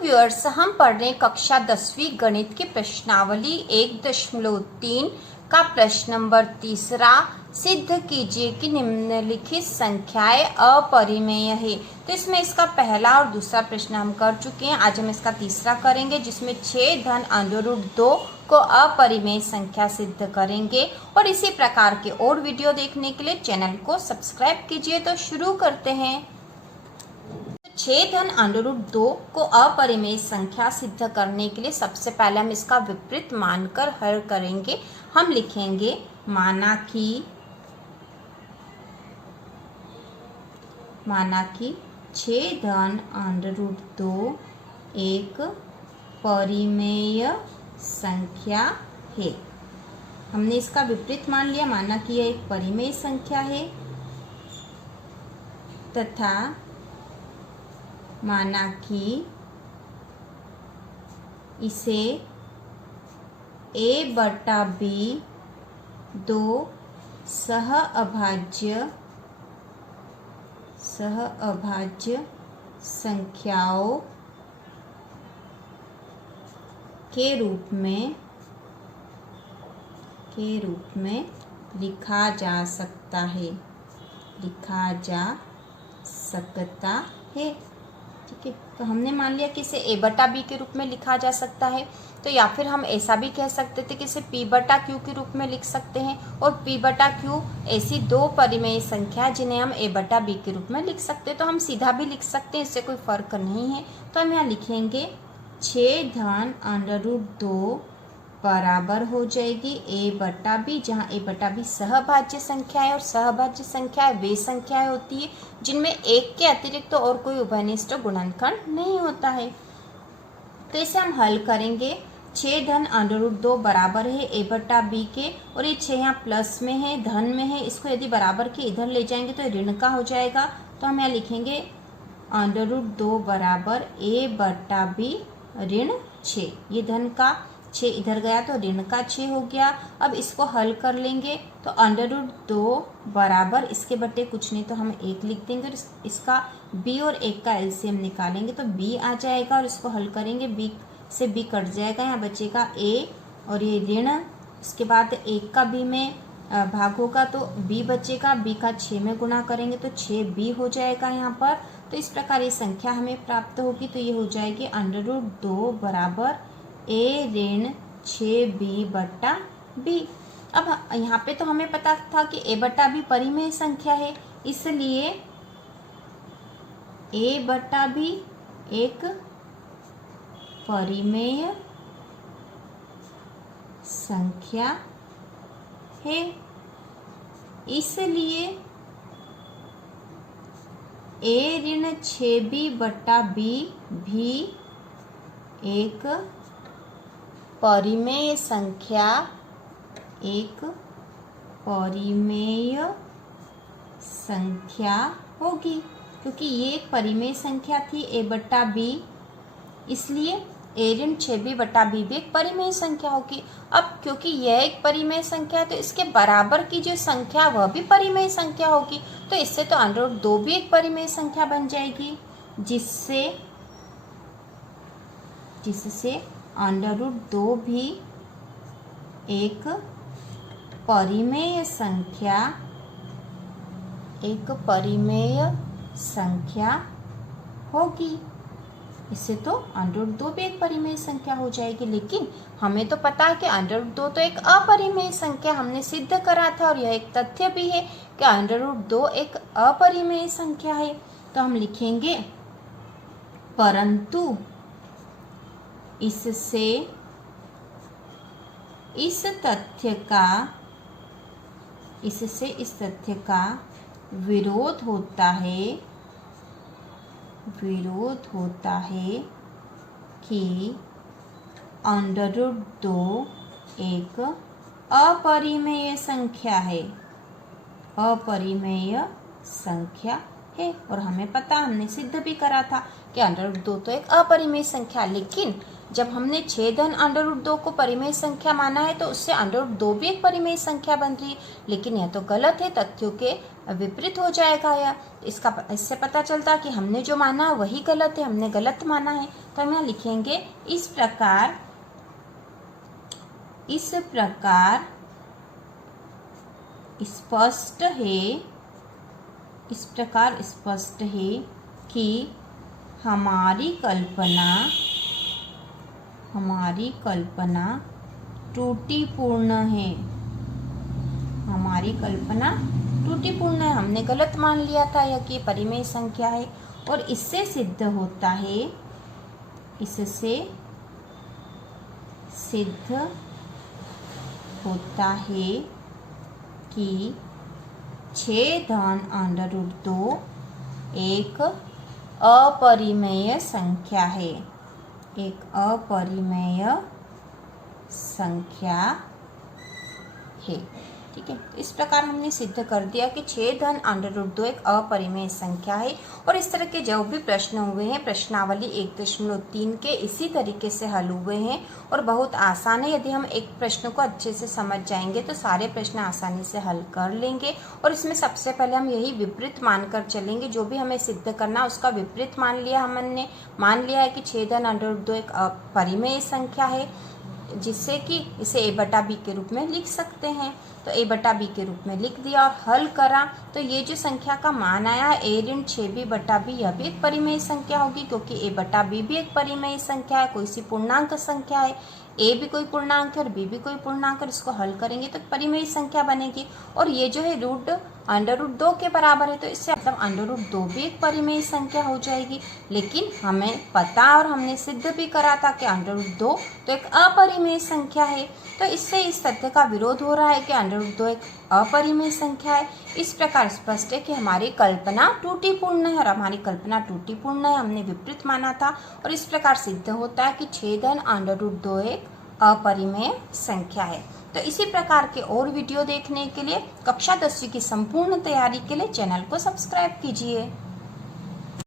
Viewers, हम पढ़ रहे हैं कक्षा 10वीं गणित की प्रश्नावली 1.3 का प्रश्न नंबर 3। सिद्ध कीजिए कि निम्नलिखित संख्याएं अपरिमेय है। तो इसमें इसका पहला और दूसरा प्रश्न हम कर चुके हैं। आज हम इसका तीसरा करेंगे, जिसमें 6 धन √2 को अपरिमेय संख्या सिद्ध करेंगे। और इसी प्रकार के और वीडियो देखने के लिए चैनल को सब्सक्राइब कीजिए। तो शुरू करते हैं। 6 धन √2 को अपरिमेय संख्या सिद्ध करने के लिए सबसे पहले हम इसका विपरीत मानकर हल करेंगे। हम लिखेंगे माना कि 6 धन √2 एक परिमेय संख्या है। हमने इसका विपरीत मान लिया, माना कि यह एक परिमेय संख्या है, तथा माना कि इसे a/b दो सहअभाज्य संख्याओं के रूप में लिखा जा सकता है। ठीक है, तो हमने मान लिया कि इसे a/b के रूप में लिखा जा सकता है। तो या फिर हम ऐसा भी कह सकते थे कि इसे p/q के रूप में लिख सकते हैं। और p/q ऐसी दो परिमेय संख्या जिन्हें हम a/b के रूप में लिख सकते हैं। तो हम सीधा भी लिख सकते हैं, इससे कोई फर्क नहीं है। तो हम यहाँ लिखेंगे 6 धन √2 बराबर हो जाएगी a/b, जहाँ a/b सहभाज्य संख्या है। और सहभाज्य संख्याएं वे संख्याएं होती है जिनमें एक के अतिरिक्त तो और कोई उभयनिष्ठ गुणनखंड नहीं होता है। तो इसे हम हल करेंगे। 6 धन √2 बराबर है a/b के, और ये 6 यहाँ प्लस में है, धन में है। इसको यदि बराबर के इधर ले जाएंगे तो ऋण का हो जाएगा। तो हम यहाँ लिखेंगे √2 बराबर a/b ऋण 6। ये धन का 6 इधर गया तो ऋण का 6 हो गया। अब इसको हल कर लेंगे तो √2 बराबर इसके बटे कुछ नहीं तो हम 1 लिख देंगे। इसका b और 1 का एलसीएम निकालेंगे तो b आ जाएगा। और इसको हल करेंगे, b से b कट जाएगा, यहाँ बचेगा a और ये ऋण। इसके बाद 1 का b में भाग होगा तो b बचेगा, b का 6 में गुणा करेंगे तो 6b हो जाएगा यहाँ पर। तो इस प्रकार ये संख्या हमें प्राप्त होगी। तो ये हो जाएगी √2 बराबर a ऋण 6b/b। अब यहाँ पे तो हमें पता था कि a/b परिमेय संख्या है, इसलिए a/b एक परिमेय संख्या है, इसलिए a ऋण 6b/b भी एक परिमेय संख्या होगी। क्योंकि ये एक परिमेय संख्या थी a/b, इसलिए a ऋण 6b/b भी एक परिमेय संख्या होगी। अब क्योंकि यह एक परिमेय संख्या है तो इसके बराबर की जो संख्या वह भी परिमेय संख्या होगी। तो इससे तो √2 भी एक परिमेय संख्या बन जाएगी, जिससे √2 भी एक परिमेय संख्या होगी। इससे तो √2 भी एक परिमेय संख्या हो जाएगी। लेकिन हमें तो पता है कि √2 तो एक अपरिमेय संख्या हमने सिद्ध करा था, और यह एक तथ्य भी है कि √2 एक अपरिमेय संख्या है। तो हम लिखेंगे परंतु इससे इस तथ्य का विरोध होता है कि √2 एक अपरिमेय संख्या है। और हमें पता, हमने सिद्ध भी करा था कि √2 तो एक अपरिमेय संख्या। लेकिन जब हमने 6 धन √2 को परिमेय संख्या माना है तो उससे √2 भी एक परिमेय संख्या बन रही है, लेकिन यह तो गलत है, तथ्यों के विपरीत हो जाएगा यह। इससे पता चलता कि हमने जो माना वही गलत है, हमने गलत माना है। तो हम यहाँ लिखेंगे इस प्रकार स्पष्ट है कि हमारी कल्पना त्रुटिपूर्ण है। हमने गलत मान लिया था यह कि परिमेय संख्या है, और इससे सिद्ध होता है कि 6 धन √2 एक अपरिमेय संख्या है। ठीक है, तो इस प्रकार हमने सिद्ध कर दिया कि 6 धन √2 एक अपरिमेय संख्या है। और इस तरह के जो भी प्रश्न हुए हैं प्रश्नावली 1.3 के इसी तरीके से हल हुए हैं, और बहुत आसान है। यदि हम एक प्रश्न को अच्छे से समझ जाएंगे तो सारे प्रश्न आसानी से हल कर लेंगे। और इसमें सबसे पहले हम यही विपरीत मानकर चलेंगे, जो भी हमें सिद्ध करना उसका विपरीत मान लिया। हमने मान लिया है कि 6 धन √2 एक अपरिमेय संख्या है, जिससे कि इसे a/b के रूप में लिख सकते हैं। तो a/b के रूप में लिख दिया और हल करा, तो ये जो संख्या का मान आया a ऋण 6b/b, यह भी एक परिमेय संख्या होगी, क्योंकि a/b भी एक परिमेय संख्या है, कोई सी पूर्णांक संख्या है। a भी कोई पूर्णांक है और b भी कोई पूर्णांक है, इसको हल करेंगे तो परिमेय संख्या बनेगी। और ये जो है √2 के बराबर है, तो इससे मतलब √2 भी एक परिमेय संख्या हो जाएगी। लेकिन हमें पता और हमने सिद्ध भी करा था कि √2 तो एक अपरिमेय संख्या है, तो इससे इस तथ्य का विरोध हो रहा है कि √2 एक अपरिमेय संख्या है। इस प्रकार स्पष्ट है कि हमारी कल्पना त्रुटिपूर्ण है, और हमारी कल्पना त्रुटिपूर्ण है, हमने विपरीत माना था। और इस प्रकार सिद्ध होता है कि 6 धन √2 एक अपरिमेय संख्या है। तो इसी प्रकार के और वीडियो देखने के लिए कक्षा 10वीं की संपूर्ण तैयारी के लिए चैनल को सब्सक्राइब कीजिए।